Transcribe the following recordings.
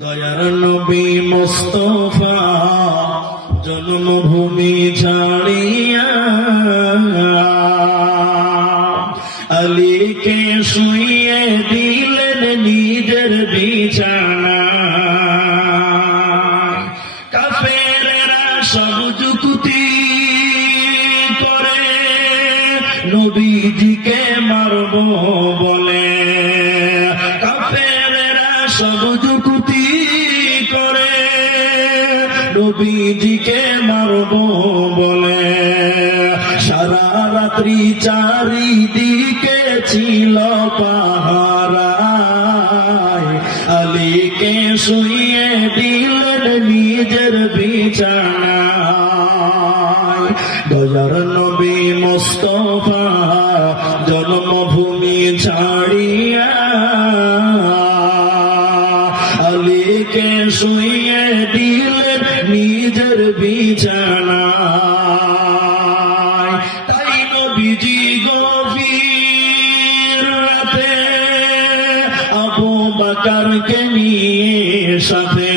দয়ার নবী মুস্তাফা জন্মভূমি ছাড়িয়া আলীকে শুইয়ে দিলেন নিজের বিছানা। কাফেরেরা সব যুক্তি করে নবীজিকে মারব বলে, কাফেরেরা সব যুক্তি করে নবীজিকে মারব বলে। সারা রাত্রি চারিদিকে ছিল পাহারায়, আলীকে শুইয়ে দিলেন নিজের বিছানায়। দয়ার নবী মুস্তাফা জন্মভূমি ছাড়িয়া আলীকে শুইয়ে দিলেন নিজের বিছানায়। তাই নবীজি গভীর রাতে আবু বকরকে নিয়ে সাথে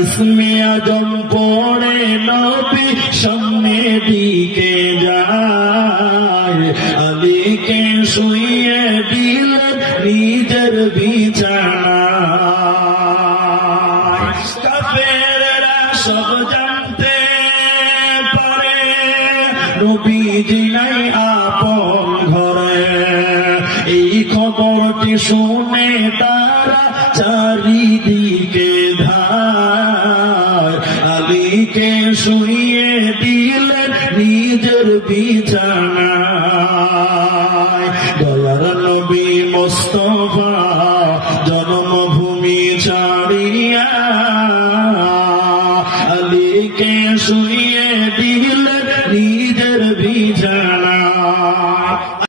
ইসমে আজম পড়ে নবী সামনে দিকে যায়, আলীকে শুইয়ে দিলেন নিজের বিছানায়। কাফেররা সব জানতে পারে নবীজি নাই আপন ঘরে, এই খবরটি শুনে তারা চারিদিকে ধায়, আলীকে শুইয়ে দিলেন নিজের বিছানায়। দয়ার নবী মুস্তাফা জন্মভূমি ছাড়িয়া আলীকে শুইয়ে দিলেন নিজের বিছানায়।